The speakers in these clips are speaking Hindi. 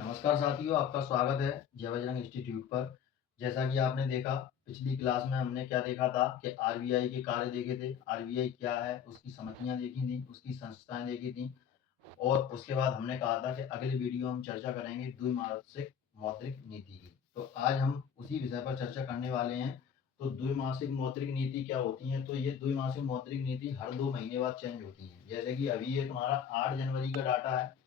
नमस्कार साथियों, आपका स्वागत है जय बजरंग इंस्टीट्यूट पर। जैसा कि आपने देखा, पिछली क्लास में हमने क्या देखा था कि आरबीआई के कार्य देखे थे। आरबीआई क्या है, उसकी समस्याएं देखी थी, उसकी संस्थाएं देखी थी। और उसके बाद हमने कहा था कि अगले वीडियो हम चर्चा करेंगे द्विमासिक मौद्रिक नीति की। तो आज हम उसी विषय पर चर्चा करने वाले हैं। तो द्विमासिक मौद्रिक नीति क्या होती है? तो ये द्विमासिक मौद्रिक नीति हर 2 महीने बाद चेंज होती है। जैसे कि अभी ये तुम्हारा 8 जनवरी का डाटा है,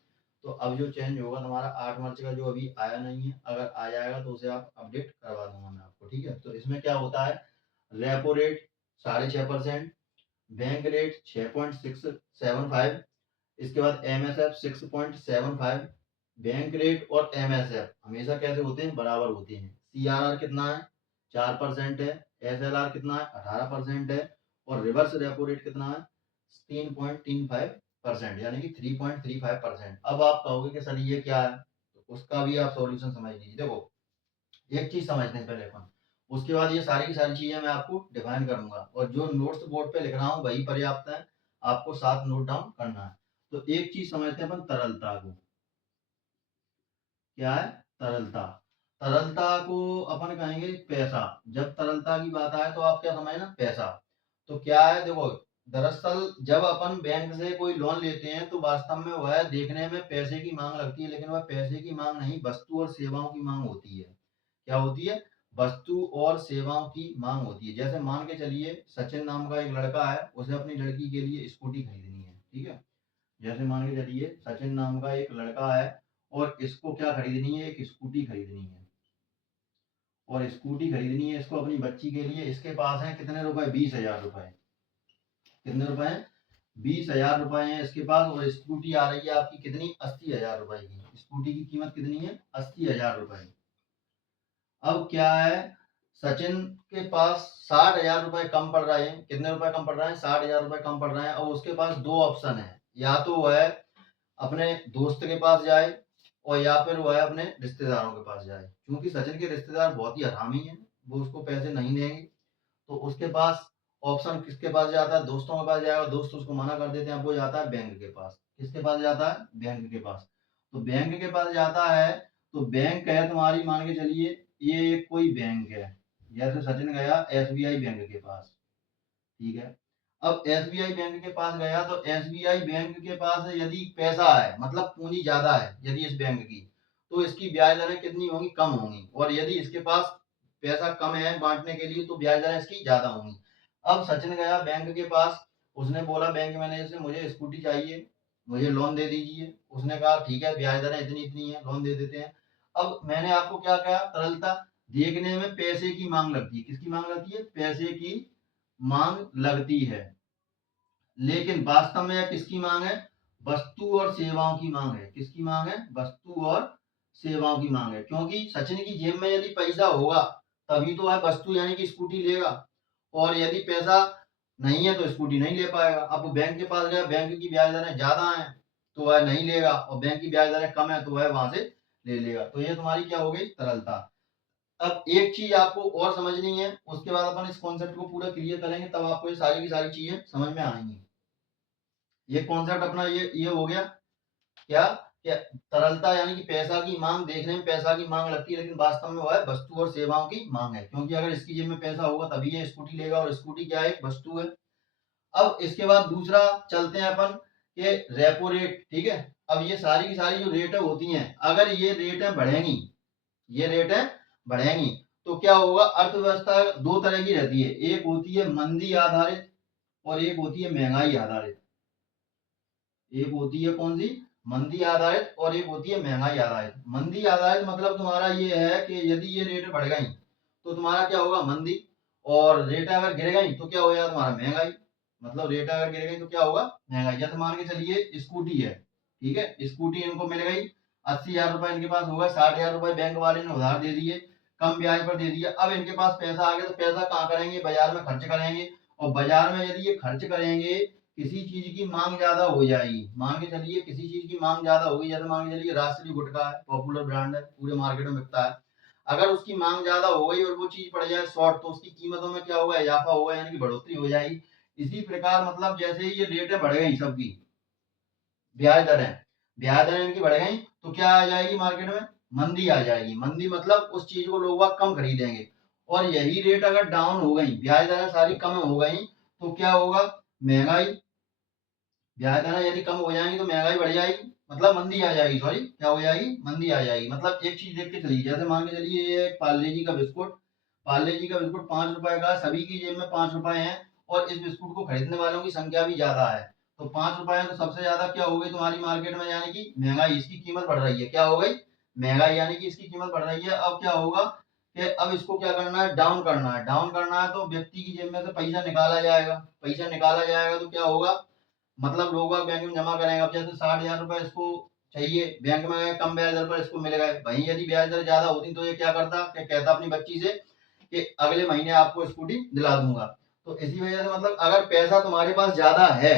तो अब जो चेंज होगा तुम्हारा 8 मार्च का, जो अभी आया नहीं है, अगर आ जाएगा तो उसे आप अपडेट करवा दूंगा मैं आपको। ठीक है, तो इसमें क्या होता है, रेपो रेट 6.5%, बैंक रेट 6.675, इसके बाद एमएसएफ 6.75। बैंक रेट और एमएसएफ हमेशा कैसे होते हैं, बराबर होते हैं। सीआरआर कितना है, 4% है। एसएलआर कितना है, 18% है। और रिवर्स रेपो रेट कितना है, 3.35%, यानी कि 3.35%। अब आप कहोगे कि सर ये क्या है, तो उसका भी आप सॉल्यूशन समझ लीजिए। देखो, एक चीज समझते हैं पहले अपन, उसके बाद ये सारी की सारी चीजें मैं आपको डिफाइन करूंगा, और जो नोट्स बोर्ड पे लिख रहा हूँ वही पर्याप्त है, आपको साथ नोट डाउन करना है। तो एक चीज समझते हैं अपन, तरलता को। क्या है, तरलता। तरलता को अपन कहेंगे पैसा। जब तरलता की बात आए तो आप क्या समझना, पैसा। तो क्या है, देखो, दरअसल जब अपन बैंक से कोई लोन लेते हैं तो वास्तव में वह देखने में पैसे की मांग लगती है, लेकिन वह पैसे की मांग नहीं, वस्तु और सेवाओं की मांग होती है। क्या होती है, वस्तु और सेवाओं की मांग होती है। जैसे मान के चलिए, सचिन नाम का एक लड़का है, उसे अपनी लड़की के लिए स्कूटी खरीदनी है। ठीक है, जैसे मान के चलिए सचिन नाम का एक लड़का है और इसको क्या खरीदनी है, एक स्कूटी खरीदनी है। और स्कूटी खरीदनी है इसको अपनी बच्ची के लिए। इसके पास है कितने रुपए, 20,000 रुपए। कितने रुपए हैं, 20,000 रुपए हैं इसके पास। और स्कूटी आ रही है आपकी कितनी, 80,000 रुपए की। स्कूटी की कीमत कितनी है, 80,000 रुपए। अब क्या है, सचिन के पास 60,000 रुपए कम पड़ रहे हैं। कितने रुपए कम पड़ रहे हैं, 60,000 रुपए कम पड़ रहे हैं। और उसके पास दो ऑप्शन है, या तो वह अपने दोस्त के पास जाए, और या फिर वह अपने रिश्तेदारों के पास जाए। क्योंकि सचिन के रिश्तेदार बहुत ही हरामी हैं, वो उसको पैसे नहीं देंगे। तो उसके पास ऑप्शन किसके पास जाता है, दोस्तों के पास जाएगा। दोस्त उसको मना कर देते हैं, अब वो जाता है बैंक के पास। किसके पास जाता है, बैंक के पास। तो बैंक के पास जाता है, तो बैंक है तुम्हारी, मान के चलिए ये एक कोई बैंक है। जैसे सचिन गया एसबीआई बैंक के पास। ठीक है, अब एसबीआई बैंक के पास गया, तो एसबीआई बैंक के पास यदि पैसा है, मतलब पूंजी ज्यादा है यदि इस बैंक की, तो इसकी ब्याज दरें कितनी होंगी, कम होंगी। और यदि इसके पास पैसा कम है बांटने के लिए, तो ब्याज दरें इसकी ज्यादा होंगी। अब सचिन गया बैंक के पास, उसने बोला बैंक मैनेजर से मुझे स्कूटी चाहिए, मुझे लोन दे दीजिए। उसने कहा ठीक है, ब्याज दरें इतनी इतनी है, लोन दे देते हैं। अब मैंने आपको क्या कहा, तरलता। देखने में पैसे की मांग लगती है, किसकी मांग लगती है, पैसे की मांग लगती है। लेकिन वास्तव में यह किसकी मांग है, वस्तु और सेवाओं की मांग है। किसकी मांग है, वस्तु और सेवाओं की मांग है। क्योंकि सचिन की जेब में यदि पैसा होगा तभी तो वह वस्तु यानी कि स्कूटी लेगा। और यदि पैसा नहीं है तो स्कूटी नहीं ले पाएगा। अब वो बैंक के पास गया, बैंक की ब्याज दरें ज्यादा है तो वह नहीं लेगा, और बैंक की ब्याज दरें कम है तो वह वहां से ले लेगा। तो ये तुम्हारी क्या हो गई, तरलता। अब एक चीज आपको और समझनी है, उसके बाद अपन इस कॉन्सेप्ट को पूरा क्लियर करेंगे, तब आपको ये सारी की सारी चीजें समझ में आएंगी। ये कॉन्सेप्ट अपना ये हो गया क्या, क्या तरलता यानी कि पैसा की मांग। देखने में पैसा की मांग लगती है, लेकिन वास्तव में वह वस्तु और सेवाओं की मांग है। क्योंकि अगर इसकी जेब में पैसा होगा तभी ये स्कूटी लेगा, और स्कूटी क्या है, एक वस्तु है। अब इसके बाद दूसरा चलते हैं अपन के रेपो रेट। ठीक है, अब ये सारी की सारी जो रेटें होती हैं, अगर ये रेटें बढ़ेंगी, ये रेटें बढ़ेंगी, तो क्या होगा, अर्थव्यवस्था दो तरह की रहती है। एक होती है मंदी आधारित, और एक होती है महंगाई आधारित। एक होती है कौन सी, मंदी आधारित, और एक होती है महंगाई आधारित। मंदी आधारित मतलब तुम्हारा ये है कि यदि ये रेट बढ़ गई तो तुम्हारा क्या होगा, मंदी। और रेट अगर गिर गई तो क्या हो जाएगा, तुम्हारा महंगाई। मतलब रेट अगर गिर गई तो क्या होगा, महंगाई। जैसे मान के चलिए स्कूटी है, ठीक है, स्कूटी इनको मिल गई, 80,000 रुपए इनके पास होगा, 60,000 रुपए बैंक वाले ने उधार दे दिए, कम ब्याज पर दे दिया। अब इनके पास पैसा आ गया, तो पैसा कहाँ करेंगे, बाजार में खर्च करेंगे। और बाजार में यदि ये खर्च करेंगे, किसी चीज की मांग ज्यादा हो जाएगी। मान के चलिए किसी चीज की मांग ज्यादा होगी, जैसे मान के चलिए राष्ट्रीय गुटखा है, पॉपुलर ब्रांड है, पूरे मार्केट में बिकता है। अगर उसकी मांग ज्यादा हो गई और वो चीज पड़ जाए शॉर्ट, तो उसकी कीमतों में क्या होगा, इजाफा होगा, यानी कि बढ़ोतरी हो जाएगी। इसी प्रकार मतलब जैसे ये रेटें बढ़ गई सबकी, ब्याज दरें, ब्याज दरें इनकी बढ़ गई तो क्या आ जाएगी मार्केट में? मंदी आ जाएगी। मंदी मतलब उस चीज को लोग बाग कम खरीदेंगे। और यही रेट अगर डाउन हो गई, ब्याज दरें सारी कम हो गई, तो क्या होगा? महंगाई, ब्याज दरें यदि कम हो जाएंगी तो महंगाई बढ़ जाएगी, मतलब मंदी आ जाएगी। सॉरी, क्या हो जाएगी? मंदी आ जाएगी। मतलब एक चीज देख के चलिए, जैसे मान के चलिए ये पार्ले जी का बिस्कुट, पार्ले जी का बिस्कुट 5 रुपए का है, सभी की जेब में 5 रुपए हैं, और इस बिस्कुट को खरीदने वालों की संख्या भी ज्यादा है। तो 5 रुपए है, तो सबसे ज्यादा क्या हो गई तुम्हारी मार्केट में? यानी कि महंगाई, इसकी कीमत बढ़ रही है। क्या हो गई? महंगाई, यानी कि इसकी कीमत बढ़ रही है। अब क्या होगा कि अब इसको क्या करना है? डाउन करना है। डाउन करना है तो व्यक्ति की जेब में से पैसा निकाला जाएगा। पैसा निकाला जाएगा तो क्या होगा? मतलब लोग बाग बैंक में जमा करेंगे। अब जैसे 60,000 रुपए इसको चाहिए, बैंक में गए, कम ब्याज दर पर इसको मिल गए। वहीं यदि ब्याज दर ज्यादा होती तो ये क्या करता? क्या कहता अपनी बच्ची से कि अगले महीने आपको स्कूटी दिला दूंगा। तो इसी वजह से मतलब अगर पैसा तुम्हारे पास ज्यादा है,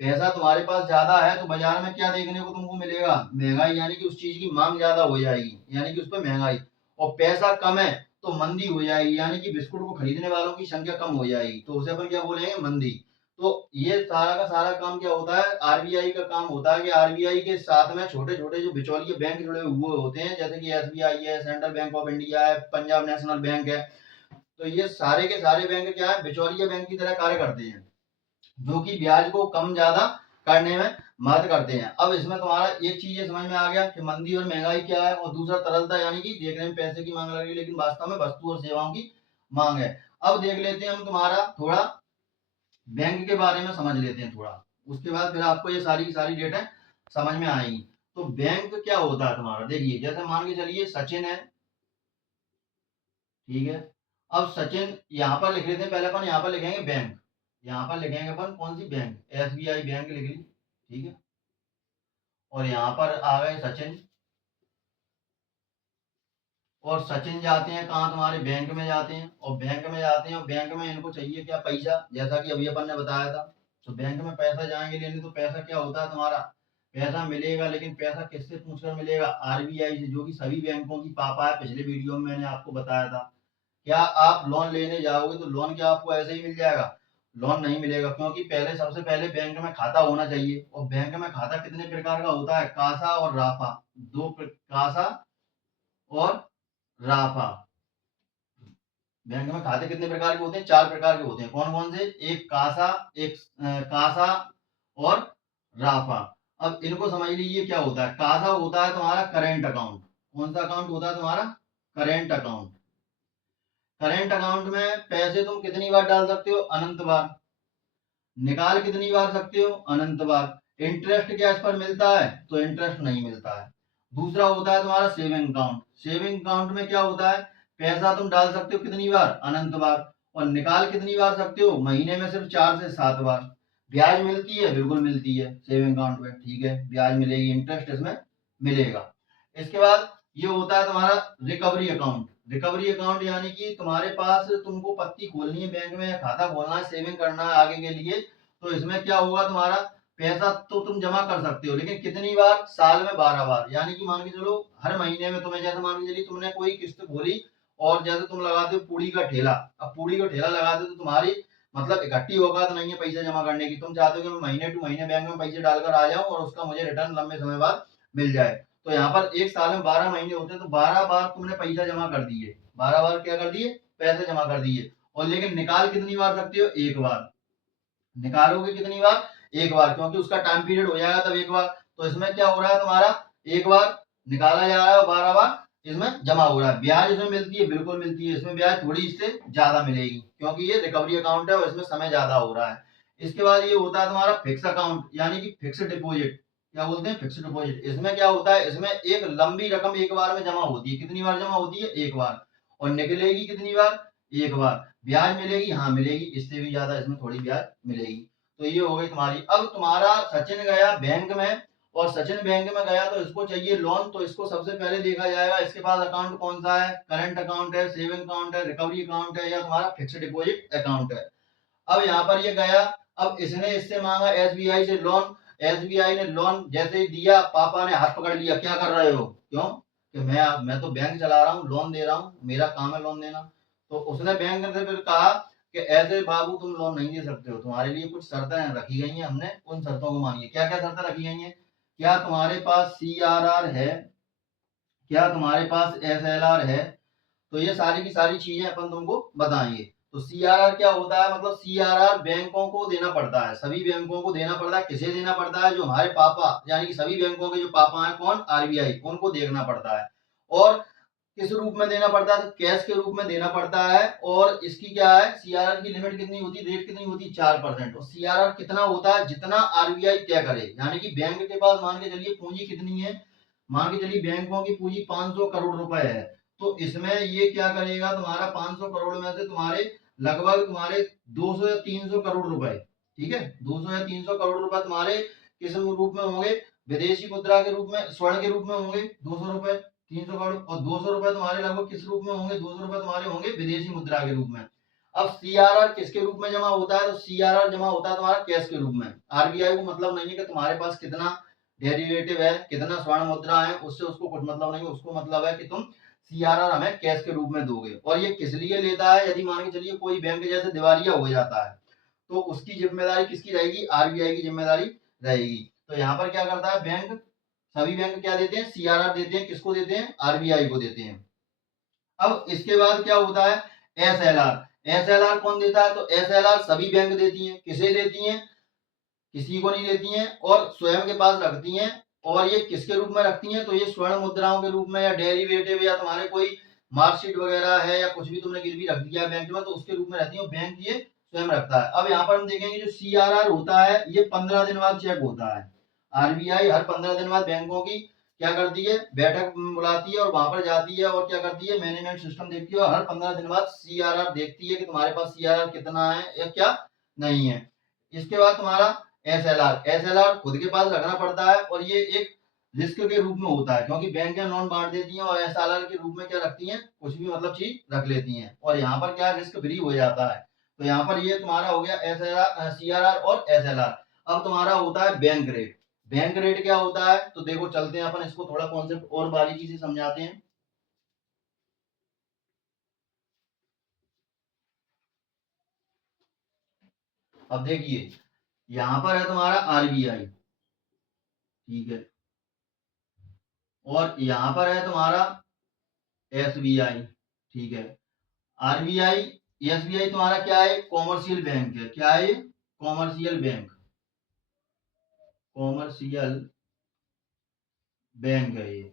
पैसा तुम्हारे पास ज्यादा है, तो बाजार में क्या देखने को तुमको मिलेगा? महंगाई, यानी कि उस चीज की मांग ज्यादा हो जाएगी, यानी कि उस पर महंगाई। और पैसा कम है तो मंदी हो जाएगी, यानी कि बिस्कुट को खरीदने वालों की संख्या कम हो जाएगी, तो उसे अपन क्या बोलेंगे? मंदी। तो ये सारा का सारा काम क्या होता है? आरबीआई का काम होता है कि आरबीआई के साथ में छोटे छोटे जो बिचौलिए बैंक जुड़े हुए होते हैं, जैसे कि एसबीआई है, सेंट्रल बैंक ऑफ इंडिया है, पंजाब नेशनल बैंक है। तो ये सारे के सारे बैंक क्या है? बिचौलिए बैंक की तरह कार्य करते हैं, जो कि ब्याज को कम ज्यादा करने में मदद करते हैं। अब इसमें तुम्हारा एक चीज ये समझ में आ गया कि मंदी और महंगाई क्या है, और दूसरा तरलता, यानी कि देखने में पैसे की मांग लग रही है लेकिन वास्तव में वस्तु और सेवाओं की मांग है। अब देख लेते हैं हम तुम्हारा थोड़ा बैंक के बारे में समझ लेते हैं थोड़ा, उसके बाद फिर आपको ये सारी की सारी डेटा समझ में आएंगी। तो बैंक क्या होता है तुम्हारा? देखिए, जैसे मान के चलिए सचिन है, ठीक है। अब सचिन यहाँ पर लिख लेते हैं, पहले अपन यहाँ पर लिखेंगे बैंक, यहाँ पर लिखेंगे अपन कौन सी? बैंक, एसबीआई बैंक लिख ली, ठीक है। और यहाँ पर आ गए सचिन, और सचिन जाते हैं कहाँ? तुम्हारे बैंक में जाते हैं, और बैंक में जाते हैं, और बैंक में इनको चाहिए क्या? पैसा, जैसा कि अभी अपन ने बताया था। तो बैंक में पैसा जाएंगे लेने, तो पैसा क्या होता है तुम्हारा? पैसा मिलेगा, लेकिन पैसा किससे पूछकर मिलेगा? आरबीआई से, जो कि सभी बैंकों की पापा है। पिछले वीडियो में मैंने आपको बताया था। क्या आप लोन लेने जाओगे तो लोन क्या आपको ऐसे ही मिल जाएगा? लोन नहीं मिलेगा, क्योंकि पहले, सबसे पहले बैंक में खाता होना चाहिए। और बैंक में खाता कितने प्रकार का होता है? कासा और राफा, कासा और राफा। बैंक में खाते कितने प्रकार के होते हैं? 4 प्रकार के होते हैं। कौन कौन से? एक कासा, एक कासा और राफा। अब इनको समझ लीजिए क्या होता है। कासा होता है तुम्हारा करेंट अकाउंट। कौन सा अकाउंट होता है तुम्हारा? Current account. करेंट अकाउंट में पैसे तुम कितनी बार डाल सकते हो? अनंत बार। निकाल कितनी बार सकते हो? अनंत बार। इंटरेस्ट क्या इस पर मिलता है? तो इंटरेस्ट नहीं मिलता है। दूसरा होता है तुम्हारा सेविंग अकाउंट। सेविंग अकाउंट में क्या होता है? पैसा तुम डाल सकते हो कितनी बार? अनंत बार। और निकाल कितनी बार सकते हो? महीने में सिर्फ 4 से 7 बार। ब्याज मिलती है? बिल्कुल मिलती है सेविंग अकाउंट में, ठीक है, ब्याज मिलेगी, इंटरेस्ट इसमें मिलेगा। इसके बाद ये होता है तुम्हारा रिकवरी अकाउंट। रिकवरी अकाउंट यानी कि तुम्हारे पास, तुमको पत्ती खोलनी है बैंक में, या खाता खोलना है, सेविंग करना है आगे के लिए, तो इसमें क्या होगा तुम्हारा? पैसा तो तुम जमा कर सकते हो, लेकिन कितनी बार? साल में 12 बार। यानी कि मान के चलो हर महीने में तुम्हें, जैसे मान के चलिए तुमने कोई किस्त खोली, और जैसे तुम लगाते हो पूड़ी का ठेला। अब पूड़ी का ठेला लगाते हो तो तुम्हारी मतलब इकट्ठी होगा तो नहीं है पैसा जमा करने की, तुम चाहते हो कि मैं महीने टू महीने बैंक में पैसे डालकर आ जाऊं और उसका मुझे रिटर्न लंबे समय बाद मिल जाए। तो यहाँ पर एक साल में 12 महीने होते हैं, तो 12 बार तुमने पैसा जमा कर दिए, 12 बार क्या कर दिए? पैसे जमा कर दिए। और लेकिन निकाल कितनी बार सकते हो? एक बार। निकालोगे कितनी बार? एक बार, क्योंकि उसका टाइम पीरियड हो जाएगा तब एक बार। तो इसमें क्या हो रहा है तुम्हारा? एक बार निकाला जा रहा है और 12 बार इसमें जमा हो रहा है। ब्याज इसमें मिलती है? बिल्कुल मिलती है। इसमें ब्याज थोड़ी इससे ज्यादा मिलेगी, क्योंकि ये रिकवरी अकाउंट है और इसमें समय ज्यादा हो रहा है। इसके बाद ये होता है तुम्हारा फिक्स अकाउंट, यानी कि फिक्स डिपोजिट। क्या बोलते हैं? Fix deposit. इसमें क्या होता है? इसमें एक लंबी रकम एक बार में जमा होती है। कितनी बार जमा होती है? एक बार। और निकलेगी कितनी बार? एक बार। ब्याज मिलेगी? हाँ मिलेगी, इससे भी ज्यादा इसमें थोड़ी ब्याज मिलेगी। तो ये हो गई तुम्हारी। अब तुम्हारा सचिन गया बैंक में, और सचिन बैंक में गया तो इसको चाहिए लोन, तो इसको सबसे पहले देखा जाएगा इसके पास अकाउंट कौन सा है? करंट अकाउंट है, सेविंग अकाउंट है, रिकवरी अकाउंट है, या तुम्हारा फिक्स डिपॉजिट अकाउंट है। अब यहाँ पर ये गया, अब इसने इससे मांगा एसबीआई से लोन। एसबीआई ने लोन जैसे ही दिया, पापा ने हाथ पकड़ लिया, क्या कर रहे हो? क्यों? कि मैं तो बैंक चला रहा हूँ, लोन दे रहा हूँ, मेरा काम है लोन देना। तो उसने बैंक से फिर कहा कि ऐसे बाबू तुम लोन नहीं दे सकते हो, तुम्हारे लिए कुछ शर्तें रखी गई हैं, हमने उन शर्तों को मानिए। क्या क्या शर्तें रखी गई हैं? क्या तुम्हारे पास CRR है, क्या तुम्हारे पास SLR है, तो ये सारी की सारी चीजें अपन तुमको बताएंगे। तो CRR क्या होता है, मतलब CRR बैंकों को देना पड़ता है, सभी बैंकों को देना पड़ता है। किसे देना पड़ता है, जो हमारे पापा यानी कि सभी बैंकों के जो पापा हैं कौन, RBI, उनको देखना पड़ता है। और किस रूप में देना पड़ता है, तो कैश के रूप में देना पड़ता है। और इसकी क्या है, CRR की लिमिट कितनी होती है, रेट कितनी होती है, 4%। और CRR कितना होता है, जितना RBI तय करे, यानी कि बैंक के पास मान के चलिए पूंजी कितनी है, मान के चलिए बैंकों की पूंजी 500 करोड़ रुपए है, तो इसमें ये क्या करेगा, तुम्हारा 500 करोड़ में से तुम्हारे लगभग तुम्हारे 200 या 300 करोड़ रुपए, ठीक है, 200 या 300 करोड़ रुपए तुम्हारे किस रूप में होंगे, विदेशी मुद्रा के रूप में, स्वर्ण के रूप में होंगे 200 रुपए, 300 करोड़। और 200 रुपए तुम्हारे लगभग किस रूप में होंगे, 200 रुपए तुम्हारे होंगे विदेशी मुद्रा के रूप में। अब CRR किसके रूप में जमा होता है, तो CRR जमा होता है तुम्हारा कैश के रूप में। RBI को मतलब नहीं है कि तुम्हारे पास कितना डेरिवेटिव है, कितना स्वर्ण मुद्रा है, उससे उसको कुछ मतलब नहीं है। उसको मतलब है कि तुम CRR हमें कैश के रूप में दोगे। और ये किस लिए लेता है, यदि मान के चलिए कोई बैंक जैसे दिवालिया हो जाता है, तो उसकी जिम्मेदारी किसकी रहेगी, RBI की जिम्मेदारी रहेगी। तो यहाँ पर क्या करता है बैंक, सभी बैंक क्या देते हैं, CRR देते हैं। किसको देते हैं, RBI को देते हैं। अब इसके बाद क्या होता है, SLR कौन देता है, तो SLR सभी बैंक देती हैं। किसे देती हैं, किसी को नहीं देती हैं, और स्वयं के पास रखती हैं। और ये किसके रूप में रखती हैं, तो ये स्वर्ण मुद्राओं के रूप में, या डेरिवेटिव, या तुम्हारे कोई मार्कशीट वगैरह है, या कुछ भी तुमने गिरवी रख दिया है बैंक में, तो उसके रूप में रहती है। बैंक ये स्वयं रखता है। अब यहाँ पर हम देखेंगे जो CRR होता है, ये 15 दिन बाद चेक होता है। RBI हर 15 दिन बाद बैंकों की क्या करती है, बैठक बुलाती है और वहां पर जाती है, और क्या करती है, मैनेजमेंट सिस्टम देखती है, और हर 15 दिन बाद CRR देखती है कि तुम्हारे पास CRR कितना है या क्या नहीं है। इसके बाद तुम्हारा SLR खुद के पास रखना पड़ता है, और ये एक रिस्क के रूप में होता है, क्योंकि बैंक या नॉन बांट देती हैं, और SLR के रूप में क्या रखती हैं, कुछ भी मतलब चीज रख लेती हैं, और यहाँ पर क्या रिस्क फ्री हो जाता है। तो यहाँ पर ये तुम्हारा हो गया SLR, CRR और SLR। अब तुम्हारा होता है बैंक रेट। बैंक रेट क्या होता है, तो देखो चलते हैं अपन इसको थोड़ा कॉन्सेप्ट और बारीकी से समझाते हैं। अब देखिए, यहाँ पर है तुम्हारा RBI, ठीक है, और यहाँ पर है तुम्हारा SBI, ठीक है। RBI, SBI तुम्हारा क्या है, कॉमर्शियल बैंक है। क्या है, कॉमर्शियल बैंक, कॉमर्शियल बैंक है ये।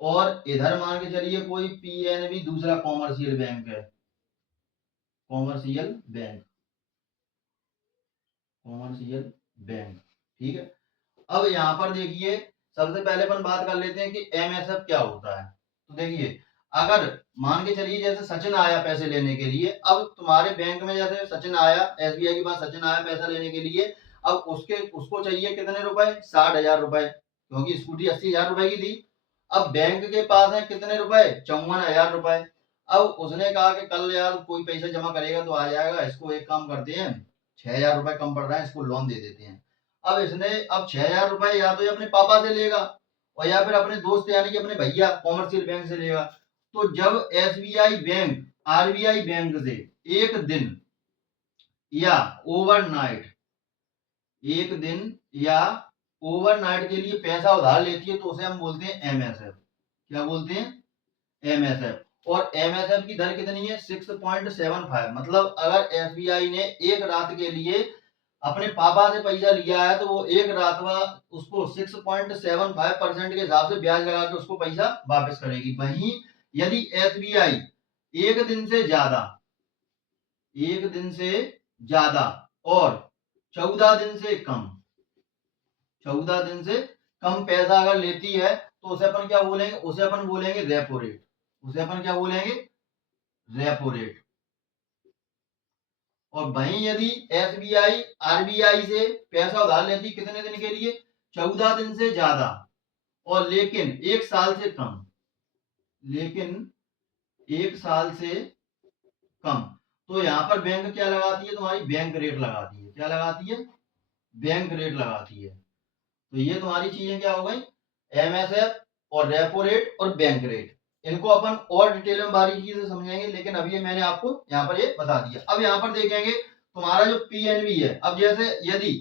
और इधर मान के चलिए कोई PNB दूसरा कॉमर्शियल बैंक है, कॉमर्शियल बैंक, कॉमर्शियल बैंक, ठीक है। अब यहाँ पर देखिए, सबसे पहले अपन बात कर लेते हैं कि MSF क्या होता है। तो देखिए, अगर मान के चलिए जैसे सचिन आया पैसे लेने के लिए, अब तुम्हारे बैंक में जैसे सचिन आया, SBI के पास सचिन आया पैसा लेने के लिए, अब उसको चाहिए कितने रुपए, 60,000 रुपए, क्योंकि स्कूटी 80,000 रुपए की थी। अब बैंक के पास है कितने रुपए, 54,000 रुपए। अब उसने कहा कि कल यार कोई पैसा जमा करेगा तो आ जाएगा, इसको एक काम करते हैं, 6,000 रुपए कम पड़ रहा है, इसको लोन दे देते हैं। अब इसने अब 6,000 रुपए या तो ये अपने पापा से लेगा, और या फिर अपने दोस्त यानी कि अपने भैया कॉमर्शियल बैंक से लेगा। तो जब SBI बैंक RBI बैंक से एक दिन या ओवरनाइट, एक दिन या ओवरनाइट के लिए पैसा उधार लेती है, तो उसे हम बोलते हैं MSF। क्या बोलते हैं, MSF। और MSF की दर कितनी है, 6.75। मतलब अगर SBI ने एक रात के लिए अपने पापा से पैसा लिया है, तो वो एक रात बाद उसको 6.75% के हिसाब से ब्याज लगा के उसको पैसा वापस करेगी। वहीं यदि SBI एक दिन से ज्यादा, एक दिन से ज्यादा और 14 दिन से कम, 14 दिन से कम पैसा अगर लेती है, तो उसे अपन क्या बोलेंगे, उसे अपन बोलेंगे रेपो रेट। उसे अपन क्या बोलेंगे, रेपो रेट। और वहीं यदि SBI RBI से पैसा उधार लेती कितने दिन के लिए, 14 दिन से ज्यादा और लेकिन एक साल से कम, लेकिन एक साल से कम, तो यहां पर बैंक क्या लगाती है, तुम्हारी बैंक रेट लगाती है। क्या लगाती है, बैंक रेट लगाती है। तो ये तुम्हारी चीजें क्या हो गई, MSF और रेपो रेट और बैंक रेट। इनको अपन और डिटेल में बारीकी से समझेंगे, लेकिन अभी ये मैंने आपको यहाँ पर ये बता दिया। अब यहाँ पर देखेंगे तुम्हारा जो PNB है। अब जैसे यदि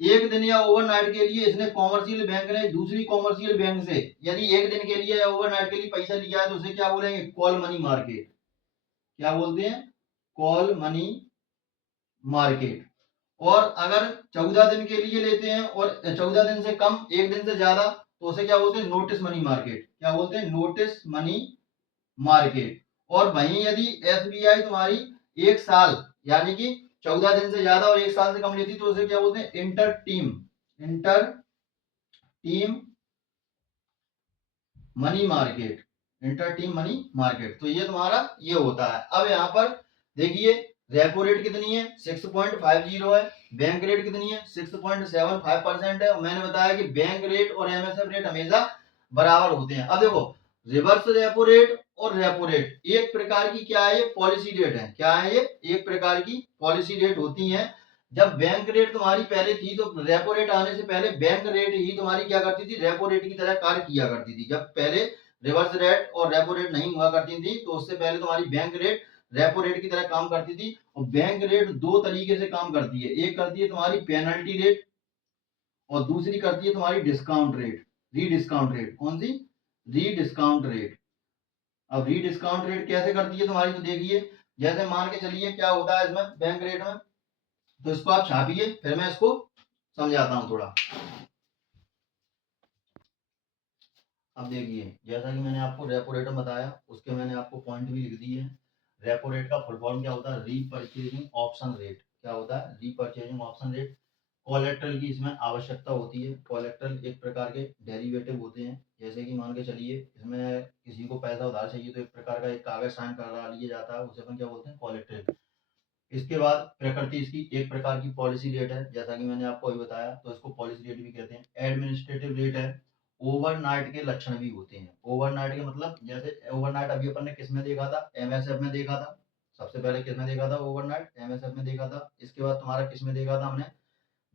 एक दिन या ओवरनाइट के लिए इसने कॉमर्शियल बैंक ने दूसरी कॉमर्शियल बैंक से यदि एक दिन के लिए या ओवरनाइट के लिए पैसा लिया है तो उसे क्या बोलेंगे, कॉल मनी मार्केट। क्या बोलते हैं, कॉल मनी मार्केट। और अगर 14 दिन के लिए लेते हैं और 14 दिन से कम, एक दिन से ज्यादा, तो उसे क्या बोलते हैं, नोटिस मनी मार्केट। क्या बोलते हैं, नोटिस मनी मार्केट। और वहीं यदि एसबीआई तुम्हारी एक साल यानी कि 14 दिन से ज्यादा और एक साल से कम लेती तो उसे क्या बोलते हैं, inter team money market. Inter team money market. तो ये तुम्हारा ये होता है। अब यहाँ पर देखिए रेपो रेट कितनी है, 6.50 है। बैंक रेट कितनी है, 6.75% है। मैंने बताया कि बैंक रेट और एमएसएफ रेट हमेशा बराबर होते हैं। अब देखो रिवर्स रेपो रेट और रेपो रेट एक प्रकार की क्या है, ये पॉलिसी रेट है। क्या है ये, एक प्रकार की पॉलिसी रेट होती है। जब बैंक रेट तुम्हारी पहले थी तो रेपो रेट आने से पहले बैंक रेट ही तुम्हारी क्या करती थी, रेपो रेट की तरह कार्य किया करती थी। जब पहले रिवर्स रेट और रेपो रेट नहीं हुआ करती थी तो उससे पहले तुम्हारी बैंक रेट रेपो रेट की तरह काम करती थी। और बैंक रेट दो तरीके से काम करती है, एक करती है तुम्हारी पेनल्टी रेट और दूसरी करती है तुम्हारी डिस्काउंट रेट, री डिस्काउंट रेट। कौन सी, री डिस्काउंट रेट। अब री डिस्काउंट रेट कैसे करती है तुम्हारी, तो देखिए जैसे मान के चलिए क्या होता है इसमें बैंक रेट में, तो इसको आप छापिए फिर मैं इसको समझाता हूं थोड़ा। अब देखिए जैसा कि मैंने आपको रेपो रेट में बताया उसके मैंने आपको पॉइंट भी लिख दिए हैं। रेपो रेट का फुल फॉर्म क्या होता है, रीपरचेजिंग ऑप्शन रेट। क्या होता है, रीपरचेजिंग ऑप्शन रेट। कोलेट्रल की इसमें आवश्यकता होती है। कोलेट्रल एक प्रकार के डेरिवेटिव होते हैं। जैसे कि मान के चलिए इसमें किसी को पैसा उधार चाहिए तो एक प्रकार का एक कागज साइन करा लिया जाता है, उसे अपन क्या बोलते हैं, कोलेट्रल। इसके बाद प्रकृति इसकी एक प्रकार की पॉलिसी रेट है, जैसा कि मैंने आपको अभी बताया, तो इसको पॉलिसी रेट भी कहते हैं। एडमिनिस्ट्रेटिव रेट है। ओवरनाइट के लक्षण भी होते हैं। ओवरनाइट के मतलब जैसे ओवरनाइट अभी अपन ने किस में देखा था, एमएसएफ में देखा था। सबसे पहले किस में देखा था, ओवरनाइट एमएसएफ में देखा था। इसके बाद तुम्हारा किस में देखा था हमने,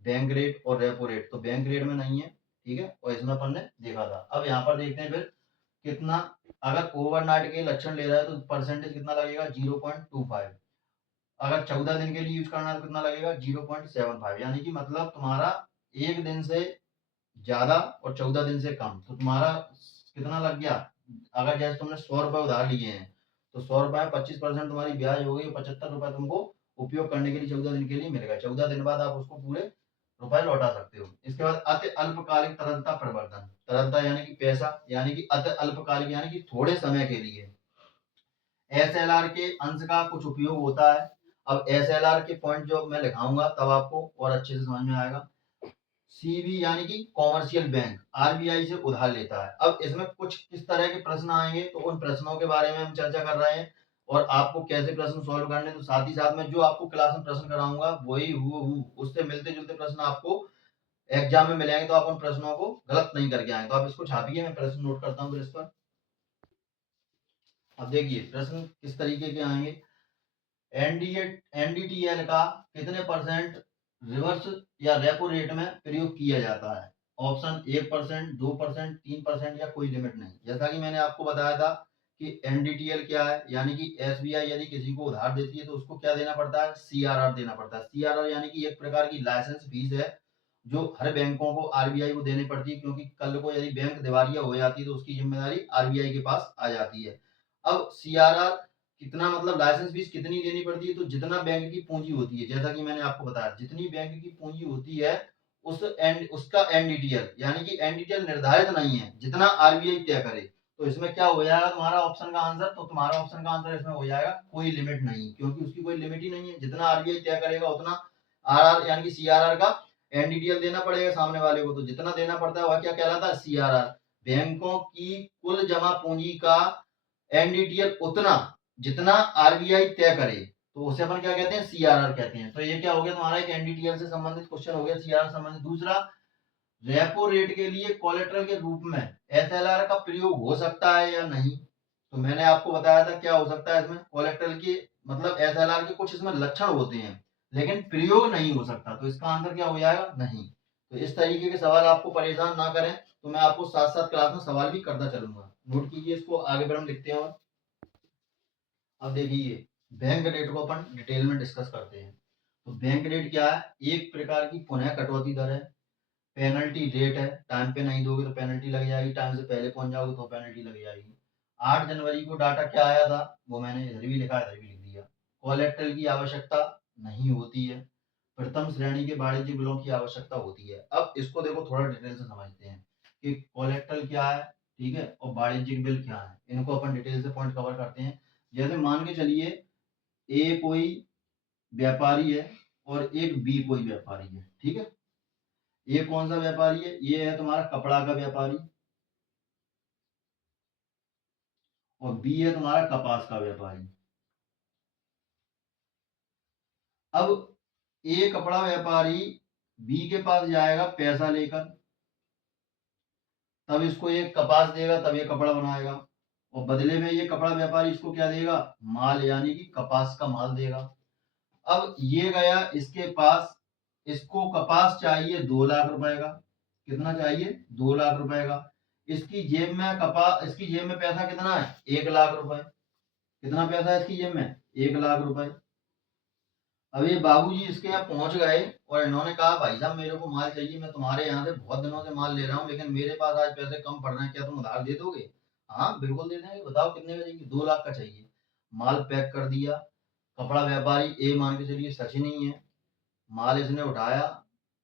बैंक रेट और रेपो रेट। तो बैंक रेट में नहीं है, ठीक है, और इसमें अपन ने देखा था। अब यहाँ पर देखते हैं फिर कितना, अगर ओवरनाइट के लक्षण ले रहा है तो परसेंटेज कितना लगेगा, 0.25। अगर 14 दिन के लिए यूज करना है तो कितना लगेगा, 0.75। यानी कि मतलब तुम्हारा एक दिन से ज्यादा और 14 दिन से कम, तो तुम्हारा कितना लग गया। अगर जैसे तुमने 100 रुपए उधार लिए हैं तो 100 रुपए में 25% तुम्हारी ब्याज हो गई, 75 रुपए तुमको उपयोग करने के लिए 14 दिन के लिए मिलेगा। 14 दिन बाद आप उसको पूरे रुपए लौटा सकते हो। इसके बाद अति अल्पकालिक तरलता प्रवर्धन। तरलता यानी कि पैसा, यानी कि अति अल्पकालिक यानी कि थोड़े समय के लिए। एसएलआर के अंश का कुछ उपयोग होता है। अब एसएलआर के पॉइंट जो मैं लिखाऊंगा तब आपको और अच्छे से समझ में आएगा। सीबी यानी कि कॉमर्शियल बैंक आरबीआई से उधार लेता है। अब इसमें कुछ किस तरह के प्रश्न आएंगे तो उन प्रश्नों के बारे में हम चर्चा कर रहे हैं और आपको कैसे प्रश्न सॉल्व करने, तो साथ ही साथ में जो आपको क्लास में प्रश्न कराऊंगा वही उससे मिलते जुलते प्रश्न आपको एग्जाम में मिलेंगे, तो आप उन प्रश्नों को गलत नहीं करके आए। तो आप इसको छापिए, मैं प्रश्न नोट करता हूँ फिर इस पर। अब देखिए प्रश्न किस तरीके के आएंगे। एनडीए एनडीटीएल का कितने परसेंट रिवर्स या रेपो रेट में प्रयोग किया जाता है। ऑप्शन 1%, 2%, 3% या कोई लिमिट नहीं। जैसा कि मैंने आपको बताया था कि एनडीटीएल क्या है, यानी कि एसबीआई यदि किसी को उधार देती है तो उसको क्या देना पड़ता है, सीआरआर देना पड़ता है। सीआरआर यानी कि एक प्रकार की लाइसेंस फीस है जो हर बैंकों को आरबीआई को देनी पड़ती है, क्योंकि कल को यदि बैंक दिवालिया हो जाती है तो उसकी जिम्मेदारी आरबीआई के पास आ जाती है। अब सीआरआर कितना मतलब लाइसेंस फीस कितनी देनी पड़ती है, तो जितना बैंक की पूंजी होती है, जैसा कि मैंने आपको बताया जितनी बैंक की पूंजी होती है उसका एनडीटीएल, यानी कि एनडीटीएल निर्धारित नहीं है, जितना आरबीआई तय करे। तो इसमें क्या हो जाएगा तुम्हारा ऑप्शन का आंसर, तो तुम्हारा ऑप्शन का आंसर इसमें हो जाएगा कोई लिमिट नहीं, क्योंकि उसकी कोई लिमिट ही नहीं है। जितना आरबीआई तय करेगा उतना आरआर यानी कि सीआरआर का एनडीटीएल देना पड़ेगा सामने वाले को। तो जितना देना पड़ता है वह क्या कहलाता है, सीआरआर। बैंकों की कुल जमा पूंजी का एनडीटीएल उतना जितना आरबीआई तय करे, तो उसे अपन क्या कहते हैं, सीआरआर कहते हैं। तो ये क्या हो गया तुम्हारा एक एनडीटीएल से संबंधित क्वेश्चन हो गया, सीआरआर संबंधित। दूसरा, रेपो रेट के लिए कोलेटरल के रूप में एसएलआर का प्रयोग हो सकता है या नहीं। तो मैंने आपको बताया था क्या हो सकता है इसमें कोलेटरल के मतलब एसएलआर के कुछ इसमें लक्षण होते हैं लेकिन प्रयोग नहीं हो सकता, तो इसका आंसर क्या हो जाएगा, नहीं। तो इस तरीके के सवाल आपको परेशान ना करें, तो मैं आपको साथ साथ क्लास में सवाल भी करता चलूंगा। नोट कीजिए इसको, आगे बढ़ हम लिखते हैं। और अब देखिए बैंक रेट को अपन डिटेल में डिस्कस करते हैं। तो बैंक रेट क्या है? एक प्रकार की पुनः कटौती दर है। पेनल्टी रेट है, टाइम पे नहीं दोगे तो पेनल्टी लग जाएगी, टाइम से पहले पहुंच जाओगे तो पेनल्टी लग जाएगी। 8 जनवरी को डाटा क्या आया था वो मैंने इधर भी लिखा, इधर भी लिख दिया। कोलेट्रल की आवश्यकता नहीं होती है, प्रथम श्रेणी के वाणिज्यिक बिलों की आवश्यकता होती है। अब इसको देखो थोड़ा डिटेल से समझते हैं कि कोलेट्रल क्या है, ठीक है, और वाणिज्यिक बिल क्या है। इनको अपन डिटेल से पॉइंट कवर करते हैं। जैसे मान के चलिए ए कोई व्यापारी है और एक बी कोई व्यापारी है, ठीक है। ये कौन सा व्यापारी है? ये है तुम्हारा कपड़ा का व्यापारी, और बी है तुम्हारा कपास का व्यापारी। अब ए कपड़ा व्यापारी बी के पास जाएगा पैसा लेकर, तब इसको ये कपास देगा, तब ये कपड़ा बनाएगा, और बदले में ये कपड़ा व्यापारी इसको क्या देगा? माल, यानी कि कपास का माल देगा। अब ये गया इसके पास, इसको कपास चाहिए 2 लाख रुपए का। कितना चाहिए? 2 लाख रुपए का। इसकी जेब में पैसा कितना है? 1 लाख रुपए। कितना पैसा है इसकी जेब में? 1 लाख रुपए। अब ये बाबूजी इसके यहाँ पहुंच गए और इन्होंने कहा भाई साहब मेरे को माल चाहिए, मैं तुम्हारे यहाँ से बहुत दिनों से माल ले रहा हूँ, लेकिन मेरे पास आज पैसे कम पड़ रहे हैं, क्या तुम उधार दे दोगे? हाँ बिल्कुल दे देंगे, बताओ कितने का चाहिए? 2 लाख का चाहिए। माल पैक कर दिया। कपड़ा व्यापारी ए मान के चलिए सच नहीं है, माल इसने उठाया,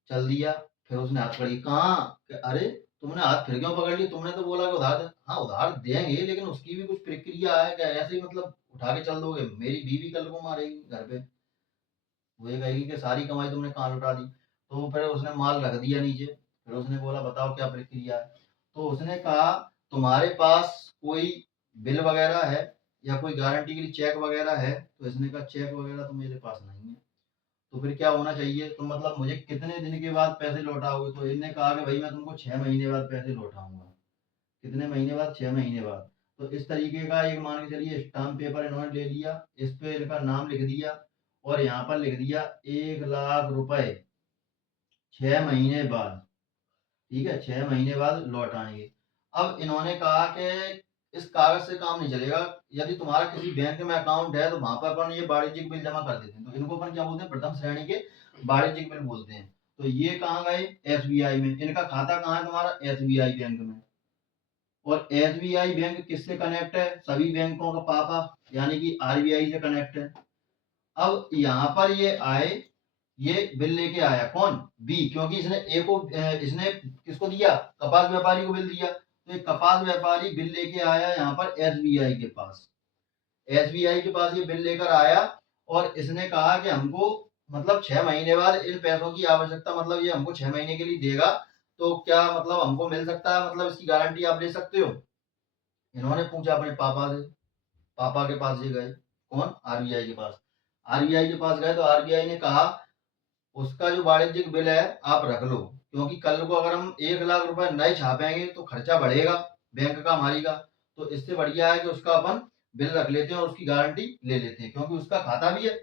चल दिया। फिर उसने हाथ पकड़ी, कहाँ अरे तुमने हाथ फिर क्यों पकड़ लिया? तुमने तो बोला कि उधार दे। हाँ उधार देंगे, लेकिन उसकी भी कुछ प्रक्रिया है क्या? ऐसे ही मतलब उठा के चल दोगे? मेरी बीवी कल को मारेगी घर पे, वो ये कहेगी कि सारी कमाई तुमने कहाँ लुटा दी। तो फिर उसने माल रख दिया नीचे। फिर उसने बोला बताओ क्या प्रक्रिया है? तो उसने कहा तुम्हारे पास कोई बिल वगैरह है या कोई गारंटी के लिए चेक वगैरह है? तो इसने कहा चेक वगैरह तो मेरे पास नहीं है। तो फिर क्या होना चाहिए? तो मतलब मुझे कितने दिन के बाद पैसे लौटाओगे? तो इनने कहा कि भाई मैं तुमको 6 महीने बाद पैसे लौटाऊंगा। कितने महीने बाद? 6 महीने बाद। तो इस तरीके का एक मान के चलिए स्टाम्प पेपर इन्होंने ले लिया, इस पे इनका नाम लिख दिया, और यहाँ पर लिख दिया 1 लाख रुपए 6 महीने बाद, ठीक है, 6 महीने बाद लौट आएंगे। अब इन्होंने कहा कि इस कागज से काम नहीं चलेगा। यदि तुम्हारा किसी बैंक में अकाउंट है तो वहां पर अपन ये वाणिज्यिक बिल जमा कर देते हैं, तो इनको अपन क्या बोलते हैं? प्रथम श्रेणी के वाणिज्यिक बिल बोलते हैं। तो ये कहाँ गए? एसबीआई में। इनका खाता कहाँ है? तुम्हारा एसबीआई बैंक में। और एसबीआई बैंक किससे कनेक्ट है? सभी बैंकों का पापा, यानी कि आरबीआई से कनेक्ट है। अब यहाँ पर ये आए, ये बिल लेके आया कौन? बी, क्योंकि इसने ए को इसने किसको दिया? कपास व्यापारी को बिल दिया। तो ये कपास व्यापारी बिल लेके आया यहाँ पर एसबीआई के पास। एसबीआई के पास ये बिल लेकर आया और इसने कहा कि हमको मतलब 6 महीने बाद इन पैसों की आवश्यकता, मतलब ये हमको 6 महीने के लिए देगा, तो क्या मतलब हमको मिल सकता है? मतलब इसकी गारंटी आप ले सकते हो? इन्होंने पूछा अपने पापा से। पापा के पास ये गए, कौन? आरबीआई के पास। आरबीआई के पास गए तो आरबीआई ने कहा उसका जो वाणिज्यिक बिल है आप रख लो, क्योंकि कल को अगर हम 1 लाख रुपए नए छापेंगे तो खर्चा बढ़ेगा बैंक का, हमारी का। तो इससे बढ़िया है कि उसका अपन बिल रख लेते हैं और उसकी गारंटी ले लेते हैं, क्योंकि उसका खाता भी है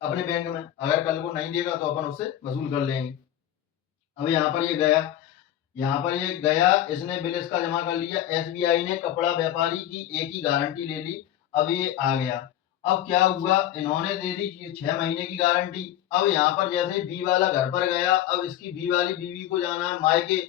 अपने बैंक में, अगर कल को नहीं देगा तो अपन उससे वसूल कर लेंगे। अब यहाँ पर ये गया, इसने बिल इसका जमा कर लिया, एसबीआई ने कपड़ा व्यापारी की एक ही गारंटी ले ली। अब ये आ गया। अब क्या हुआ? इन्होंने दे दी 6 महीने की गारंटी। अब यहाँ पर जैसे बी वाला घर पर गया, अब इसकी बी वाली बीवी को जाना है मायके,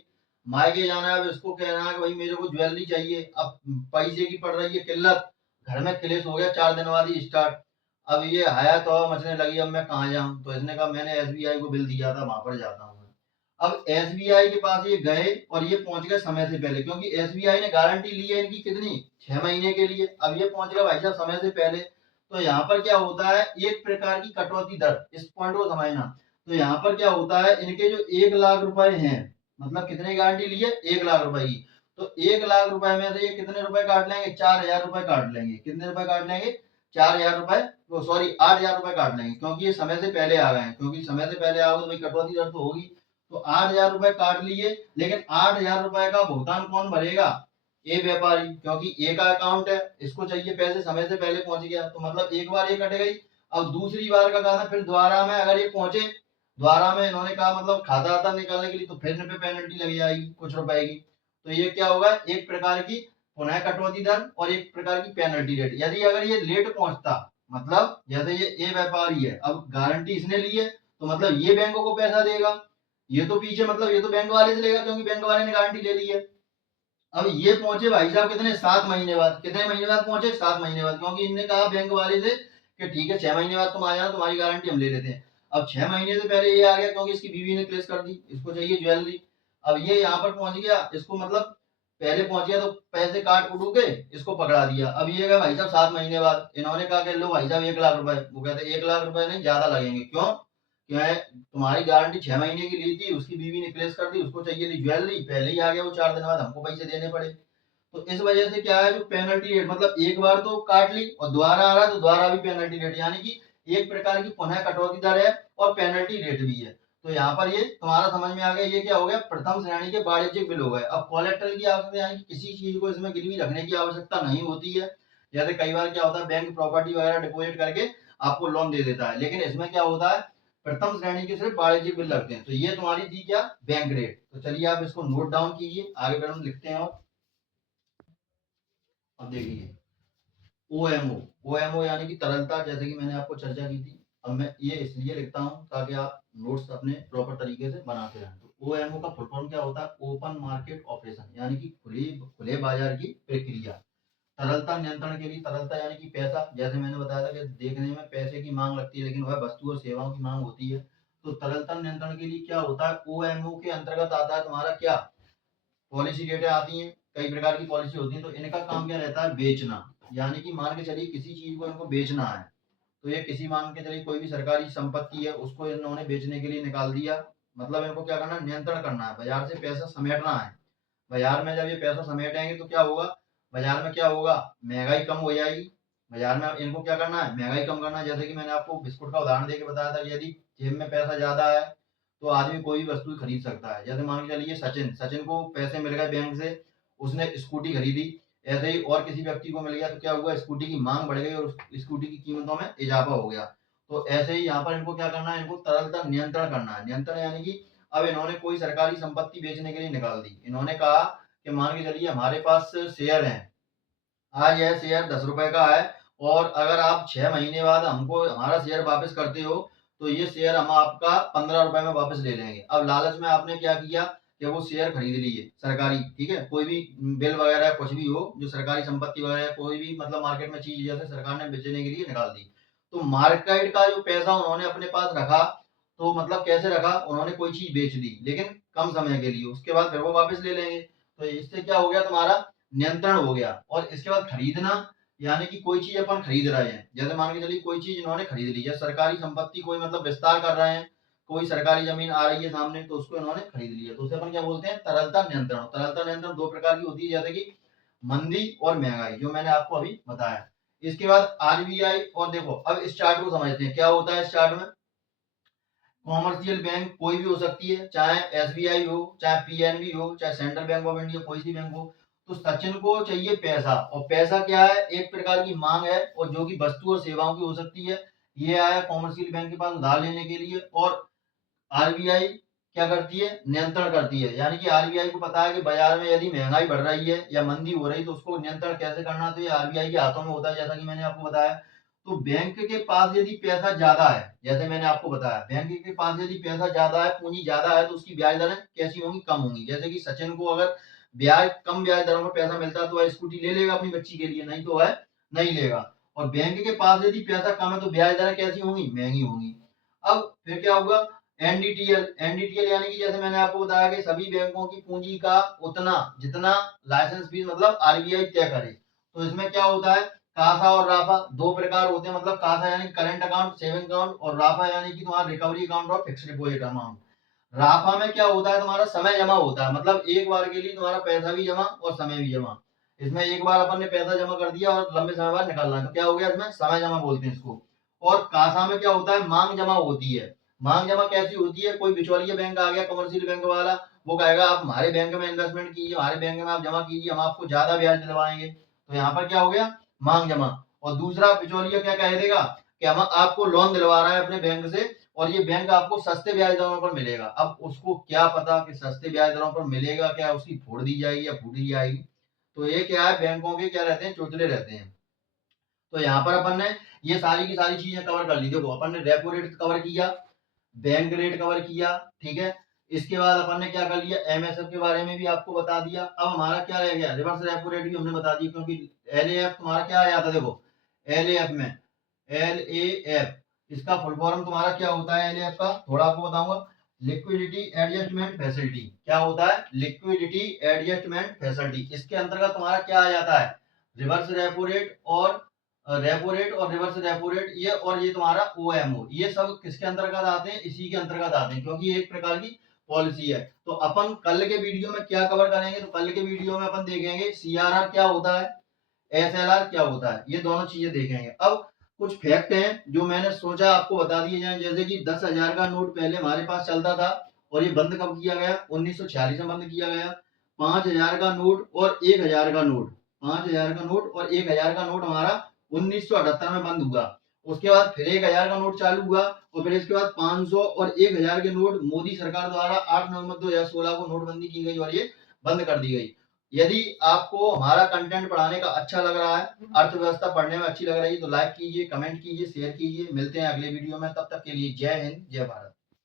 मायके जाना है। अब इसको कहना है कि भाई मेरे को ज्वेलरी चाहिए। अब पैसे की पड़ रही है किल्लत, घर में क्लेश हो गया 4 दिन बाद ही स्टार्ट। अब ये आया तो मचने लगी, अब मैं कहाँ जाऊं? तो इसने कहा मैंने एसबीआई को बिल दिया था, वहां पर जाता हूँ। अब एसबीआई के पास ये गए और ये पहुंच गए समय से पहले, क्योंकि एसबीआई ने गारंटी ली है इनकी कितनी? 6 महीने के लिए। अब ये पहुंच गए भाई साहब समय से पहले। तो यहाँ पर क्या होता है? एक प्रकार की कटौती दर, इस पॉइंट को समझना। तो यहाँ पर क्या होता है? इनके जो 1 लाख रुपए हैं, मतलब कितने गारंटी ली है? 1 लाख रुपए की। तो 1 लाख रुपए में से ये कितने रुपए काट लेंगे? 4,000 रुपए काट लेंगे। कितने रुपए काट लेंगे? 4,000 रुपए, सॉरी 8,000 रुपए काट लेंगे, क्योंकि ये समय से पहले आ गए हैं। क्योंकि समय से पहले आओगे तो भाई कटौती दर तो होगी। तो 8,000 रुपए काट लिए, लेकिन 8,000 रुपए का भुगतान कौन भरेगा? ए व्यापारी, क्योंकि ए का अकाउंट है, इसको चाहिए पैसे, समय से पहले पहुंच गया, तो मतलब एक बार ये कट गई। अब दूसरी बार का कहना फिर दोबारा में अगर ये पहुंचे, दोबारा में इन्होंने कहा मतलब खाता आता निकालने के लिए, तो फिर इन पे पेनल्टी लग जाएगी कुछ रुपए की। तो ये क्या होगा? एक प्रकार की पुनः कटौती दर और एक प्रकार की पेनल्टी रेट। यदि अगर ये लेट पहुंचता, मतलब जैसे ये ए व्यापारी है, अब गारंटी इसने ली है, तो मतलब ये बैंकों को पैसा देगा, ये तो पीछे मतलब ये तो बैंक वाले से लेगा क्योंकि बैंक वाले ने गारंटी ले ली है। अब ये पहुंचे भाई साहब कितने, 7 महीने बाद। कितने महीने बाद पहुंचे, 7 महीने बाद, क्योंकि इनने कहा बैंक वाले से कि ठीक है 6 महीने बाद तुम आ जाना, तुम्हारी गारंटी हम ले लेते हैं। अब 6 महीने से पहले ये आ गया क्योंकि इसकी बीवी ने केस कर दी, इसको चाहिए ज्वेलरी। अब ये यहाँ पर पहुंच गया, इसको मतलब पहले पहुंच गया तो पैसे काट कुटू के इसको पकड़ा दिया। अब ये गया भाई साहब 7 महीने बाद, इन्होंने कहा कि लो भाई साहब 1 लाख रुपए। वो कहते 1 लाख रुपए नहीं, ज्यादा लगेंगे। क्यों? क्या है, तुम्हारी गारंटी 6 महीने की ली थी, उसकी बीवी ने केस कर दी, उसको चाहिए थी ज्वेलरी, पहले ही आ गया वो 4 दिन बाद, हमको पैसे देने पड़े। तो इस वजह से क्या है, जो पेनल्टी रेट मतलब एक बार तो काट ली और दोबारा आ रहा है तो दोबारा भी पेनल्टी रेट, यानी कि एक प्रकार की पुनः कटौती दर है और पेनल्टी रेट भी है। तो यहाँ पर ये तुम्हारा समझ में आ गया, ये क्या हो गया, प्रथम श्रेणी के वाणिज्यिक बिल हो गए। अब कोलेट्रल की आवश्यकता, यानी कि किसी चीज को इसमें गिरवी रखने की आवश्यकता नहीं होती है। जैसे कई बार क्या होता है, बैंक प्रॉपर्टी वगैरह डिपोजिट करके आपको लोन दे देता है, लेकिन इसमें क्या होता है, प्रथम श्रेणी के सिर्फ वाणिज्यिक बिल लगते हैं। तो ये तुम्हारी थी क्या, बैंक रेट। तो चलिए आप इसको नोट डाउन कीजिए, आगे फिर हम लिखते हैं। और अब देखिए ओएमओ, ओएमओ यानी कि तरलता, जैसे कि मैंने आपको चर्चा की थी। अब मैं ये इसलिए लिखता हूँ ताकि आप नोट्स अपने प्रॉपर तरीके से बनाते रहें। तो ओएमओ का फुल फॉर्म क्या होता है, ओपन मार्केट ऑपरेशन, यानी कि खुले बाजार की प्रक्रिया। तरलता नियंत्रण के लिए, तरलता यानी कि पैसा, जैसे मैंने बताया था कि देखने में पैसे की मांग लगती है लेकिन वह वस्तु और सेवाओं की मांग होती है। तो तरलता नियंत्रण के लिए क्या होता है, ओएमओ के अंतर्गत आता है तुम्हारा क्या, पॉलिसी डेटें आती हैं, कई प्रकार की पॉलिसी होती है। तो इनका काम क्या रहता है, बेचना। यानी कि मान के चलिए किसी चीज को इनको बेचना है, तो ये किसी मान के चलिए कोई भी सरकारी संपत्ति है उसको इन्होंने बेचने के लिए निकाल दिया। मतलब इनको क्या करना है, नियंत्रण करना है, बाजार से पैसा समेटना है। बाजार में जब ये पैसा समेटेंगे तो क्या होगा, बाजार में क्या होगा, महंगाई कम हो जाएगी। बाजार में इनको क्या करना है, महंगाई कम करना है। जैसे कि मैंने आपको बिस्कुट का उदाहरण देके बताया था कि यदि जेब में पैसा ज्यादा है तो आदमी कोई भी वस्तु खरीद सकता है। जैसे मान के चलिए सचिन, सचिन को पैसे मिल गए बैंक से, उसने स्कूटी खरीदी। ऐसे ही और किसी व्यक्ति को मिल गया तो क्या हुआ, स्कूटी की मांग बढ़ गई और स्कूटी की कीमतों में इजाफा हो गया। तो ऐसे ही यहाँ पर इनको क्या करना है, इनको तरलता नियंत्रण करना है। नियंत्रण यानी कि अब इन्होंने कोई सरकारी संपत्ति बेचने के लिए निकाल दी। इन्होंने कहा कि मान के चलिए हमारे पास शेयर है, आज यह शेयर 10 रुपए का है, और अगर आप 6 महीने बाद हमको हमारा शेयर वापस करते हो तो ये शेयर हम आपका 15 रुपए में वापस ले लेंगे। अब लालच में आपने क्या किया कि वो शेयर खरीद लिए सरकारी, ठीक है, कोई भी बिल वगैरह कुछ भी हो, जो सरकारी संपत्ति वगैरह कोई भी मतलब मार्केट में चीज जैसे सरकार ने बेचने के लिए निकाल दी। तो मार्केट का जो पैसा उन्होंने अपने पास रखा, तो मतलब कैसे रखा, उन्होंने कोई चीज बेच दी लेकिन कम समय के लिए, उसके बाद फिर वो वापस ले लेंगे। तो इससे क्या हो गया, तुम्हारा नियंत्रण हो गया। और इसके बाद खरीदना, यानी कि कोई चीज अपन खरीद रहे हैं, जैसे मान के चलिए कोई चीज इन्होंने खरीद ली है, सरकारी संपत्ति कोई मतलब विस्तार कर रहे हैं, कोई सरकारी जमीन आ रही है सामने तो उसको इन्होंने खरीद लिया, तो उसे अपन क्या बोलते हैं, तरलता नियंत्रण। तरलता नियंत्रण दो प्रकार की होती है, जैसे कि मंदी और महंगाई, जो मैंने आपको अभी बताया। इसके बाद आरबीआई, और देखो अब इस चार्ट को समझते हैं क्या होता है इस चार्ट में। कॉमर्शियल बैंक कोई भी हो सकती है, चाहे एसबीआई हो, चाहे पीएनबी हो, चाहे सेंट्रल बैंक ऑफ इंडिया, कोई सी बैंक हो। तो सचिन को चाहिए पैसा, और पैसा क्या है, एक प्रकार की मांग है, और जो कि वस्तु और सेवाओं की हो सकती है। ये आया कॉमर्शियल बैंक के पास उधार लेने के लिए, और आरबीआई क्या करती है, नियंत्रण करती है। यानी कि आरबीआई को पता है कि बाजार में यदि महंगाई बढ़ रही है या मंदी हो रही है तो उसको नियंत्रण कैसे करना है, तो ये आरबीआई के हाथों में होता है, जैसा कि मैंने आपको बताया। तो बैंक के पास यदि पैसा ज्यादा है, जैसे मैंने आपको बताया, बैंक के पास यदि पैसा ज्यादा है, पूंजी ज्यादा है, तो उसकी ब्याज दरें कैसी होंगी, कम होंगी। जैसे कि सचिन को अगर कम ब्याज दरों में पैसा मिलता है तो वह स्कूटी ले लेगा अपनी बच्ची के लिए, नहीं तो वह नहीं लेगा। और बैंक के पास यदि पैसा कम है तो ब्याज दरें कैसी होंगी, महंगी होंगी। अब फिर क्या होगा, एनडीटीएल, एनडीटीएल यानी कि जैसे मैंने आपको बताया कि सभी बैंकों की पूंजी का उतना जितना लाइसेंस फीस मतलब आरबीआई तय करे। तो इसमें क्या होता है, कासा और राफा दो प्रकार होते हैं। मतलब कासा यानी करंट अकाउंट, सेविंग अकाउंट, और राफा यानी कि तुम्हारा रिकवरी अकाउंट और फिक्स डिपॉजिट अमाउंट। राफा में क्या होता है, तुम्हारा समय जमा होता है, मतलब एक बार के लिए तुम्हारा पैसा भी जमा और समय भी जमा। इसमें एक बार अपन ने पैसा जमा कर दिया और लंबे समय बाद निकालना है तो क्या हो गया, इसमें समय जमा बोलते हैं इसको। और कासा में क्या होता है, मांग जमा होती है। मांग जमा कैसी होती है, कोई बिचौलिया बैंक आ गया, कमर्शियल बैंक वाला, वो कहेगा आप हमारे बैंक में इन्वेस्टमेंट कीजिए, हमारे बैंक में आप जमा कीजिए, हम आपको ज्यादा ब्याज दिलवाएंगे। तो यहाँ पर क्या हो गया, मांग जमा। और दूसरा बिचौलिया क्या कह देगा कि हम आपको लोन दिलवा रहे हैं अपने बैंक से, और ये बैंक आपको सस्ते ब्याज दरों पर मिलेगा। अब उसको क्या पता कि सस्ते ब्याज दरों पर मिलेगा क्या, उसकी फोड़ दी जाएगी या फूट दी जाएगी। तो ये क्या है, बैंकों के क्या रहते हैं, चोचले रहते हैं। तो यहाँ पर अपन ने ये सारी की सारी चीजें कवर कर ली। देखो अपन ने रेपो रेट कवर किया, बैंक रेट कवर किया, ठीक है। इसके बाद अपन ने क्या कर लिया, एमएसएफ के बारे में भी आपको बता दिया। अब हमारा क्या रह गया, रिवर्स रेपो रेट भी हमने बता दिया, क्योंकि एलएएफ तुम्हारा क्या आया था, देखो एलएएफ में, एलएएफ इसका फुल फॉर्म तुम्हारा क्या होता है, एलएएफ का थोड़ा आपको बताऊंगा, लिक्विडिटी एडजस्टमेंट फैसिलिटी। क्या होता है, लिक्विडिटी एडजस्टमेंट फैसिलिटी। इसके अंतर्गत तुम्हारा क्या आ जाता है, रिवर्स रेपो रेट और रेपो रेट और रिवर्स रेपो रेट, ये और ये तुम्हारा ओएमओ, ये सब किसके अंतर्गत आते हैं, इसी के अंतर्गत आते हैं, क्योंकि ये एक प्रकार की पॉलिसी है। तो अपन कल के वीडियो में क्या कवर करेंगे, तो कल के वीडियो में अपन देखेंगे सीआरआर क्या होता है, एसएलआर क्या होता है, ये दोनों चीजें देखेंगे। अब कुछ फैक्ट हैं जो मैंने सोचा आपको बता दिए जाएं, जैसे कि 10,000 का नोट पहले हमारे पास चलता था, और ये बंद कब किया गया, 1946 में बंद किया गया। 5,000 का नोट और 1,000 का नोट, 5,000 का नोट और 1,000 का नोट हमारा 1978 में बंद हुआ। उसके बाद फिर 1,000 का नोट चालू हुआ, और फिर इसके बाद 500 और 1,000 के नोट मोदी सरकार द्वारा 8 नवंबर 2016 को नोटबंदी की गई और ये बंद कर दी गई। यदि आपको हमारा कंटेंट पढ़ाने का अच्छा लग रहा है, अर्थव्यवस्था पढ़ने में अच्छी लग रही है, तो लाइक कीजिए, कमेंट कीजिए, शेयर कीजिए। मिलते हैं अगले वीडियो में, तब तक के लिए जय हिंद, जय भारत।